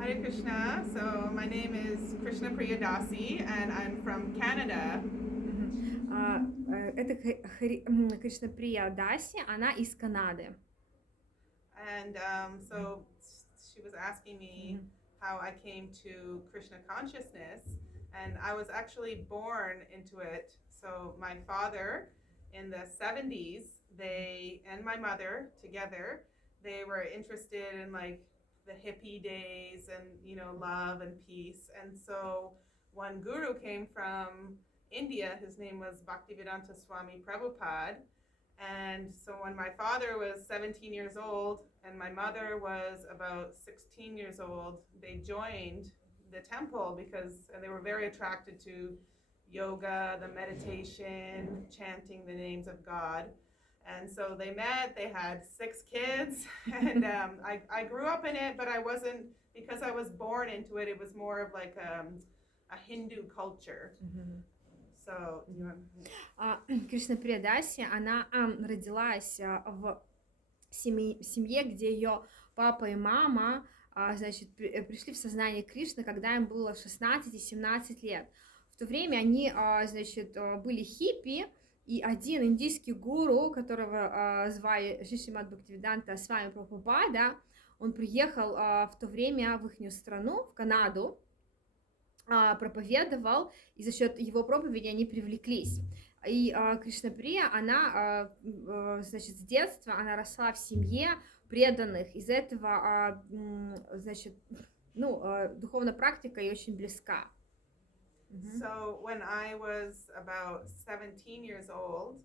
Hare Krishna. So my name is Krishna Priya Dasi, and I'm from Canada. Это Кришна Прия Даси, она из Канады. And so she was asking me how I came to Krishna consciousness, and I was actually born into it. So my father in the 70s, they and my mother together, they were interested in like the hippie days and, you know, love and peace. And so one guru came from India. His name was Bhaktivedanta Swami Prabhupada. And so when my father was 17 years old and my mother was about 16 years old, they joined the temple and they were very attracted to yoga, the meditation, chanting the names of God. And so they met, they had 6 kids, and I grew up in it, but I wasn't, because I was born into it, it was more of like a Hindu culture. So, Кришна Прия Даси, она родилась в семье, где ее папа и мама, значит, пришли в сознание Кришны, когда им было 16 и 17 лет. В то время они, значит, были хиппи, и один индийский гуру, которого звали Шримад Бхактивиданта Свами Прабхупада, он приехал в то время в их страну, в Канаду, проповедовал, и за счет его проповеди они привлеклись. И Кришна Прия, она, значит, с детства, она росла в семье преданных, из этого, значит, ну, духовная практика ей очень близка. So when I was about 17 years old,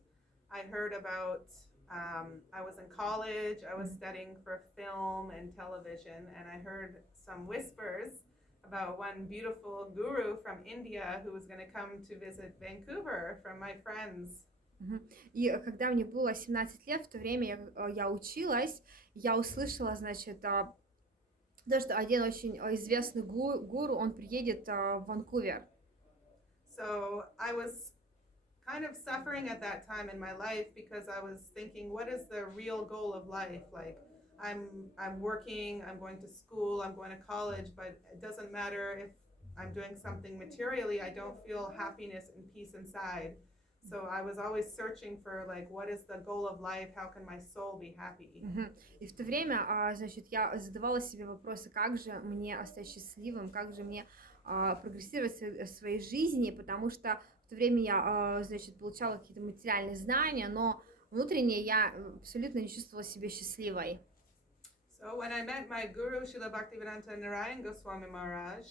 I heard about, I was in college, I was studying for film and television, and I heard some whispers about one beautiful guru from India who was going to come to visit Vancouver from my friends. И когда мне было 17 лет, в то время я училась, я услышала, значит, то, что один очень известный гуру, он приедет в Ванкувер. So I was kind of suffering at that time in my life because I was thinking, what is the real goal of life? Like, I'm working, I'm going to school, I'm going to college, but it doesn't matter if I'm doing something materially, I don't feel happiness and peace inside. So I was always searching for like, what is the goal of life? How can my soul be happy? И в то время, значит, я задавала себе вопросы, как же мне стать счастливым, как же мне прогрессировать в своей жизни, потому что в то время я, значит, получала какие-то материальные знания, но внутренне я абсолютно не чувствовала себя счастливой. So when I met my guru, Srila Bhaktivedanta Narayan Goswami Maharaj,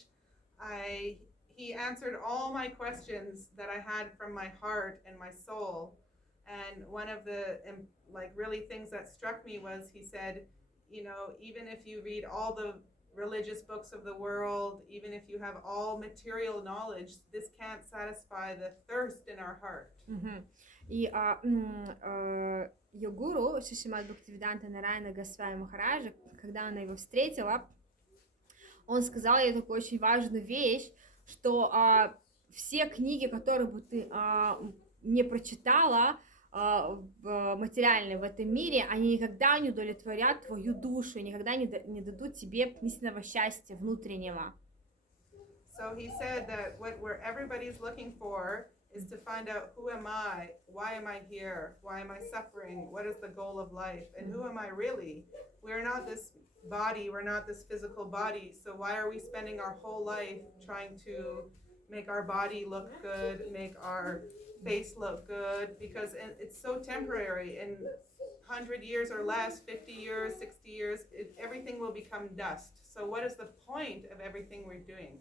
he answered all my questions that I had from my heart and my soul. And one of the like really things that struck me was he said, you know, even if you read all the religious books of the world, even if you have all material knowledge, this can't satisfy the thirst in our heart. И ее гуру, Шримад Бхактивиданта Нараяна Госвами Махараджа, когда она его встретила, он сказал ей такую очень важную вещь, что все книги, которые бы ты не прочитала, материальные в этом мире, они никогда не удовлетворят твою душу, никогда не дадут тебе истинного счастья внутреннего. So he said that where everybody's looking for is to find out, who am I? Why am I here? Why am I suffering? What is the goal of life? And who am I really? We're not this body, we're not this physical body, so why are we spending our whole life trying to make our body look good, make our face look good, because it's so temporary. In 100 years or less, 50 years, 60 years, everything will become dust. So what is the point of everything we're doing?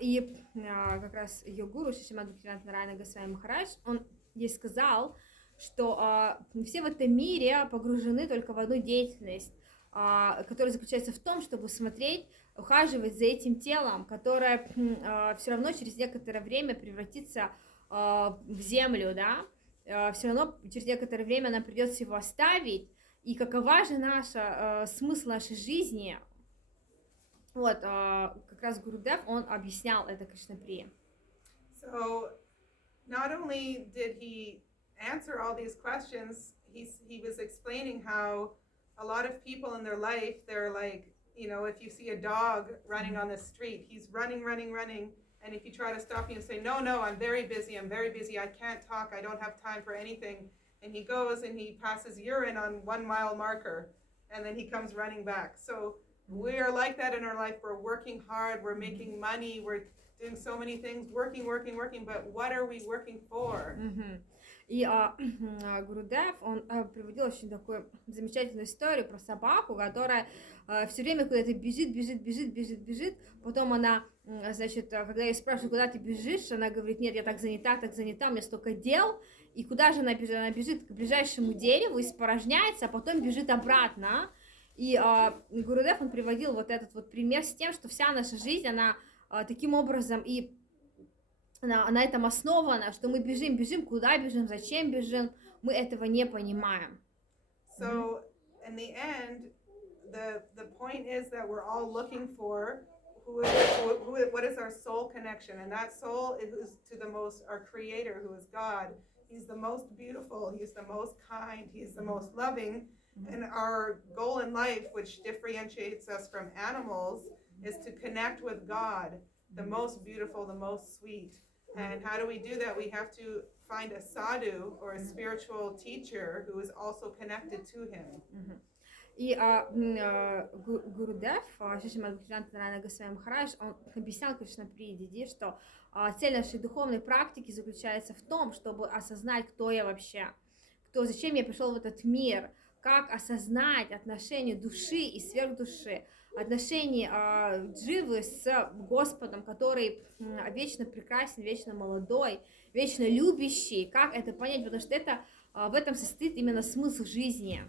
И как раз ее гуру Шримад Бхактивиданта Нараяна Госвами Махарадж, он ей сказал, что все в этом мире погружены только в одну деятельность, которая заключается в том, чтобы смотреть, ухаживать за этим телом, которое все равно через некоторое время превратится в землю, да, все равно через некоторое время нам придется его оставить, и какова же смысл нашей жизни. Вот, как раз Гурудев, он объяснял это Кришна Прия. So, not only did he answer all these questions, he was explaining how a lot of people in their life, they're like you know, if you see a dog running on the street, he's running, running, running. And if you try to stop him and say, no, no, I'm very busy, I can't talk, I don't have time for anything. And he goes and he passes urine on 1 mile marker, and then he comes running back. So we are like that in our life. We're working hard, we're making money, we're doing so many things, working, but what are we working for? И Гурудев, он приводил очень такую замечательную историю про собаку, которая все время куда-то бежит, потом она, значит, когда я спрашиваю, куда ты бежишь, она говорит, нет, я так занята, у меня столько дел, и куда же она бежит? Она бежит к ближайшему дереву, испорожняется, а потом бежит обратно. И Гурудев, он приводил вот этот вот пример с тем, что вся наша жизнь, она таким образом и на этом основано, что мы бежим, куда бежим, зачем бежим, мы этого не понимаем. So, in the end, the point is that we're all looking for what is our soul connection, and that soul is to the most, our creator, who is God. He's the most beautiful, he's the most kind, he's the most loving, and our goal in life, which differentiates us from animals, is to connect with God, the most beautiful, the most sweet. And how do we do that? We have to find a sadhu, or a spiritual teacher, who is also connected to him. И Гурудев, Шишимад Бхактивинода Нараяна Госвами Махарадж, он объяснял Кришна Прия, что цель нашей духовной практики заключается в том, чтобы осознать, кто я вообще, зачем я пришел в этот мир, как осознать отношения души и сверхдуши, отношения дживы с Господом, который вечно прекрасен, вечно молодой, вечно любящий, как это понять, потому что это, в этом состоит именно смысл жизни.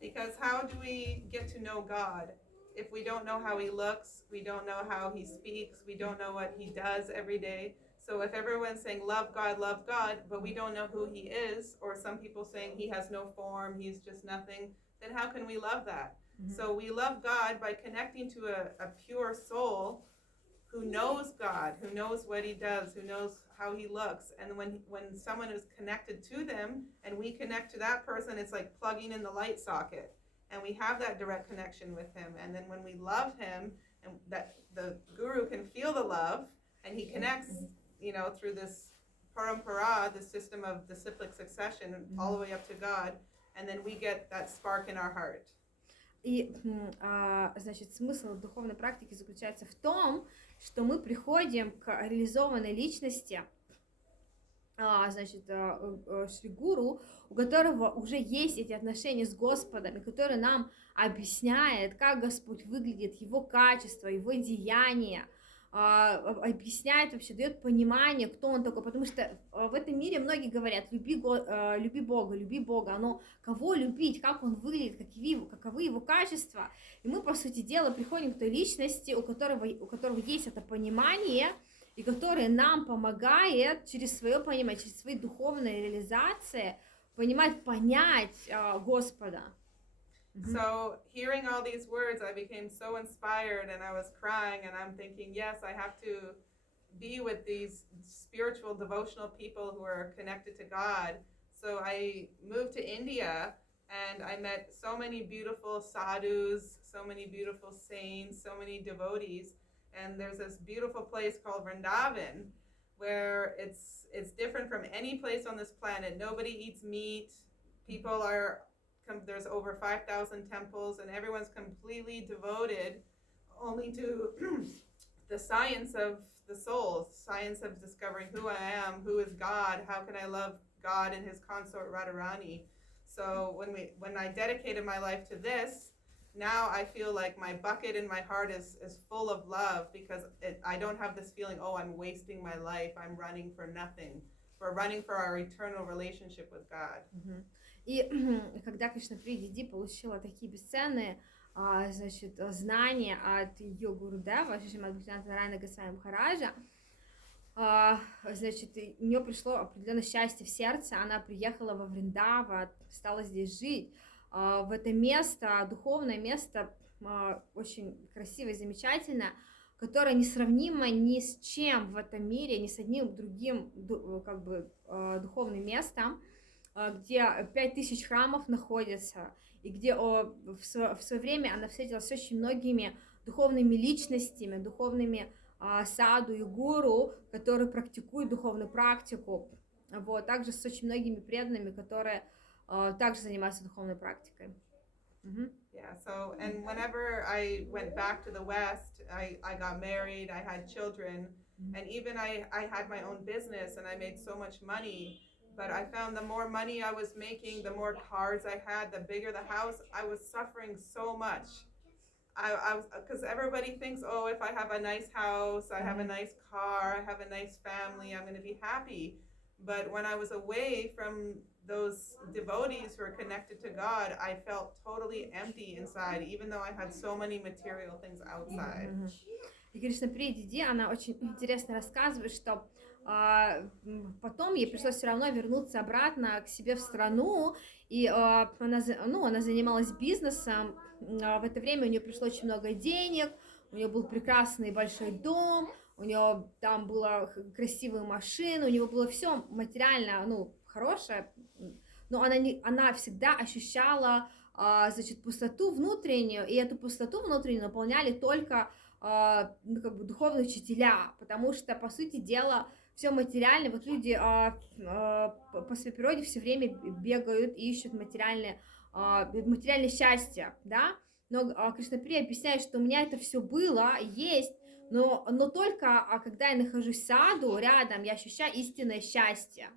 Because how do we get to know God if we don't know how he looks, we don't know how he speaks, we don't know what he does every day? So if everyone's saying love God, but we don't know who he is, or some people saying he has no form, he's just nothing, then how can we love that? So we love God by connecting to a pure soul who knows God, who knows what he does, who knows how he looks. And when someone is connected to them and we connect to that person, it's like plugging in the light socket. And we have that direct connection with him. And then when we love him, and that the guru can feel the love, and he connects, you know, through this parampara, the system of disciplic succession, all the way up to God, and then we get that spark in our heart. И, значит, смысл духовной практики заключается в том, что мы приходим к реализованной личности, значит, Шри Гуру, у которого уже есть эти отношения с Господом, и который нам объясняет, как Господь выглядит, его качество, его деяния, объясняет вообще, дает понимание, кто он такой, потому что в этом мире многие говорят, люби Бога, но кого любить, как он выглядит, каковы его качества, и мы, по сути дела, приходим к той личности, у которого есть это понимание, и который нам помогает через свое понимание, через свои духовные реализации, понять Господа. So hearing all these words, I became so inspired, and I was crying, and I'm thinking, yes, I have to be with these spiritual, devotional people who are connected to God. So I moved to India, and I met so many beautiful sadhus, so many beautiful saints, so many devotees. And there's this beautiful place called Vrindavan, where it's different from any place on this planet. Nobody eats meat. People are... There's over 5,000 temples, and everyone's completely devoted only to the science of the soul, science of discovering who I am, who is God, how can I love God and his consort Radharani. So when I dedicated my life to this, now I feel like my bucket in my heart is full of love, because I don't have this feeling, oh, I'm wasting my life, I'm running for nothing. We're running for our eternal relationship with God. И когда Кришна Прия получила такие бесценные, значит, знания от ее Гурудева, Шишимад Бхактивинода Нараяна Госвами Махараджа, значит, у нее пришло определенное счастье в сердце, она приехала во Вриндаван, стала здесь жить, в это место, духовное место, очень красивое, замечательное, которое несравнимо ни с чем в этом мире, ни с одним другим, как бы, духовным местом, где 5000 храмов находятся, и где в свое время она встретилась с очень многими духовными личностями, духовными саду и гуру, которые практикуют духовную практику. Вот, также с очень многими преданными, которые также занимаются духовной практикой. Yeah, so, and whenever I went back to the West, I got married, I had children, and even I had my own business and I made so much money, but I found the more money I was making, the more cars I had, the bigger the house, I was suffering so much. I was, because everybody thinks, oh, if I have a nice house, I have a nice car, I have a nice family, I'm going to be happy. But when I was away from those devotees who are connected to God, I felt totally empty inside, even though I had so many material things outside. И Кришна Прия Диди, она очень интересно рассказывает, что потом ей пришлось все равно вернуться обратно к себе в страну, и она занималась бизнесом, в это время у нее пришло очень много денег, у нее был прекрасный большой дом, у нее там была красивая машина, у нее было все материально, хорошее, но она всегда ощущала, значит, пустоту внутреннюю, и эту пустоту внутреннюю наполняли только духовные учителя, потому что, по сути дела, все материальное, вот люди по своей природе все время бегают и ищут материальное счастье, да, но Кришна Прия объясняет, что у меня это все было, есть, но только когда я нахожусь в саду рядом, я ощущаю истинное счастье.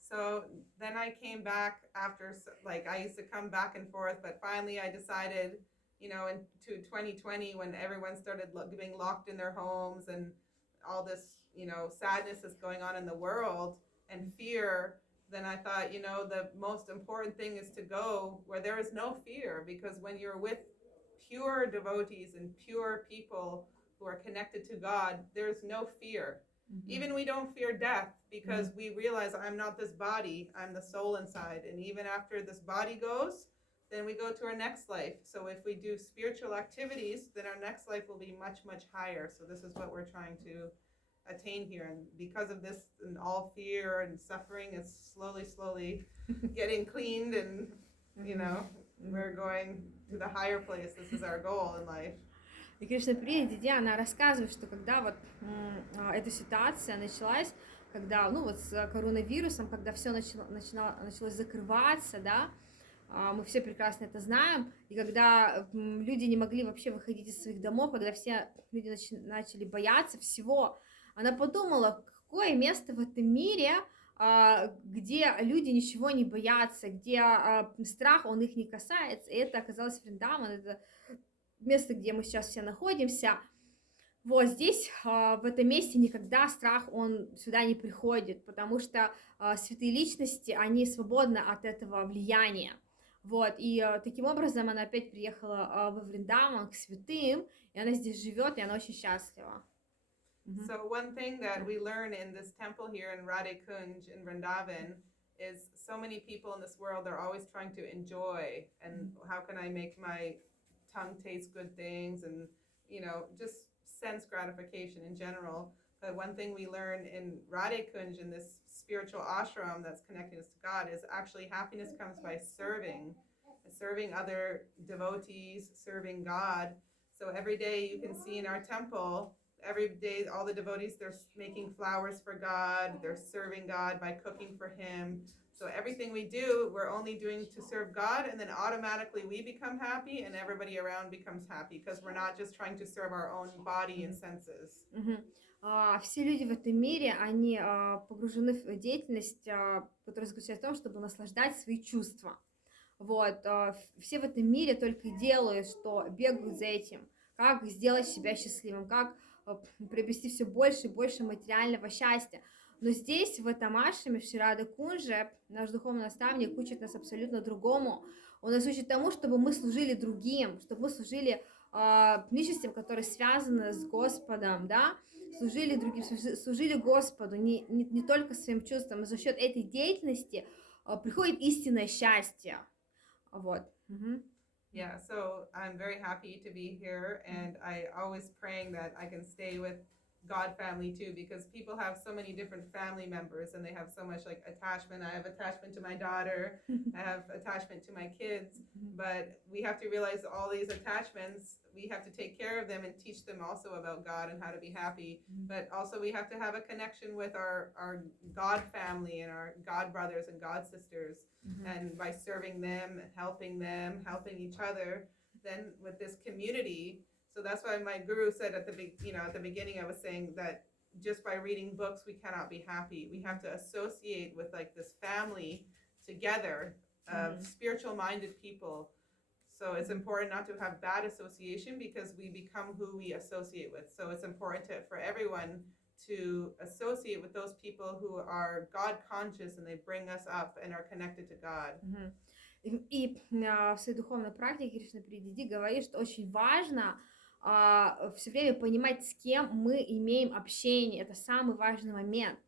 So then I came back after, like, I used to come back and forth, but finally I decided, into 2020, when everyone started being locked in their homes and all this, sadness is going on in the world and fear, then I thought, the most important thing is to go where there is no fear, because when you're with pure devotees and pure people who are connected to God, there's no fear. Even we don't fear death, because we realize I'm not this body, I'm the soul inside. And even after this body goes, then we go to our next life. So if we do spiritual activities, then our next life will be much, much higher. So this is what we're trying to attain here. And because of this, and all fear and suffering is slowly getting cleaned, and, we're going to the higher place. This is our goal in life. И Кришна Прия Диди, она рассказывает, что когда вот эта ситуация началась, когда, с коронавирусом, когда все началось закрываться, да, мы все прекрасно это знаем, и когда люди не могли вообще выходить из своих домов, когда все люди начали бояться всего, она подумала, какое место в этом мире, где люди ничего не боятся, где страх, он их не касается, и это оказалось Вриндаван, это место, где мы сейчас все находимся. Вот здесь, в этом месте, никогда страх, он сюда не приходит, потому что святые личности, они свободны от этого влияния. Вот, и таким образом она опять приехала во Вриндаван к святым, и она здесь живет, и она очень счастлива. So one thing that we learn in this temple here in Radha Kundj in Vrindavan is so many people in this world are always trying to enjoy, and how can I make my tongue taste good things, and just sense gratification in general. But one thing we learn in Radha Kundj, in this spiritual ashram that's connecting us to God, is actually happiness comes by serving other devotees, serving God. So every day you can see in our temple, every day all the devotees, they're making flowers for God, they're serving God by cooking for Him. So everything we do, we're only doing to serve God, and then automatically we become happy and everybody around becomes happy, because we're not just trying to serve our own body and senses. Все люди в этом мире, они погружены в деятельность, которая заключается в том, чтобы наслаждать свои чувства. Вот, все в этом мире только делают, что бегают за этим, как сделать себя счастливым, как приобрести все больше и больше материального счастья. Но здесь, в этом ашраме, в Радха Кундже, наш духовный наставник учит нас абсолютно другому. Он нас учит тому, чтобы мы служили другим, чтобы мы служили личностям, которые связаны с Господом, да, служили другим, служили Господу, не только своим чувствам, но за счет этой деятельности приходит истинное счастье. Вот. Yeah, so I'm very happy to be here, and I always praying that I can stay with God family too, because people have so many different family members and they have so much like attachment. I have attachment to my daughter, I have attachment to my kids, but we have to realize all these attachments, we have to take care of them and teach them also about God and how to be happy. But also we have to have a connection with our God family and our God brothers and God sisters. And by serving them, helping each other, then with this community. So that's why my guru said at the beginning, I was saying that just by reading books, we cannot be happy. We have to associate with like this family together of spiritual minded people. So it's important not to have bad association because we become who we associate with. So it's important for everyone to associate with those people who are God conscious and they bring us up and are connected to God. И в своей духовной практике Кришна Приya говорит, что очень важно все время понимать, с кем мы имеем общение. Это самый важный момент.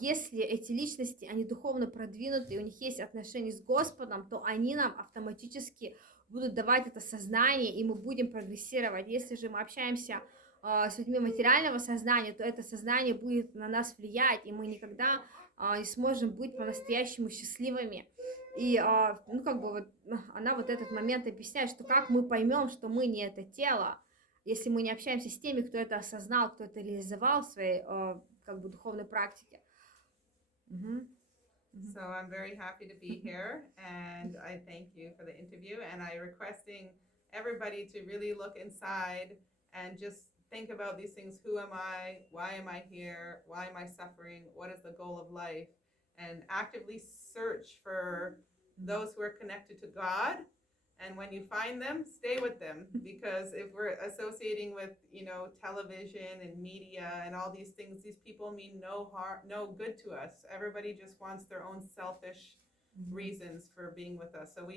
Если эти личности, они духовно продвинуты, у них есть отношения с Господом, то они нам автоматически будут давать это сознание, и мы будем прогрессировать. Если же мы общаемся с людьми материального сознания, то это сознание будет на нас влиять, и мы никогда не сможем быть по-настоящему счастливыми. И, она вот этот момент объясняет, что как мы поймем, что мы не это тело, если мы не общаемся с теми, кто это осознал, кто это реализовал в своей духовной практике. So I'm very happy to be here, and I thank you for the interview, and I'm requesting everybody to really look inside and just think about these things. Who am I? Why am I here? Why am I suffering? What is the goal of life? And actively search for those who are connected to God. And when you find them, stay with them. Because if we're associating with, television and media and all these things, these people mean no harm, no good to us. Everybody just wants their own selfish reasons for being with us. So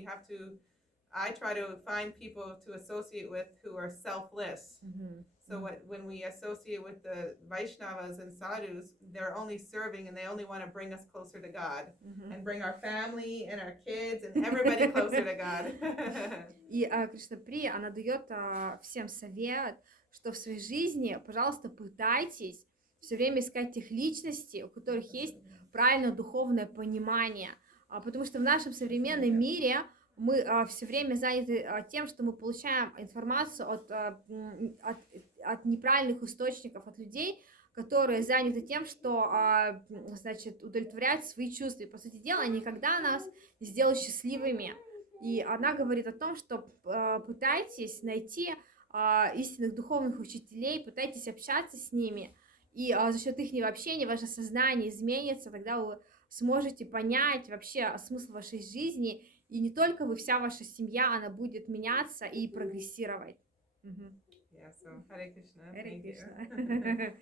I try to find people to associate with who are selfless. So when we associate with the Vaishnavas and Sadhus, they're only serving and they only want to bring us closer to God and bring our family and our kids and everybody closer to God. И Кришна Прия, она дает всем совет, что в своей жизни, пожалуйста, пытайтесь все время искать тех личностей, у которых есть правильное духовное понимание. Потому что в нашем современном мире мы все время заняты тем, что мы получаем информацию от неправильных источников, от людей, которые заняты тем, что, удовлетворяют свои чувства. И, по сути дела, они никогда нас не сделают счастливыми. И она говорит о том, что пытайтесь найти истинных духовных учителей, пытайтесь общаться с ними, и за счет их общения ваше сознание изменится, тогда вы сможете понять вообще смысл вашей жизни. И не только вы, вся ваша семья, она будет меняться и прогрессировать. Yeah, so Hare Krishna. Hare Krishna.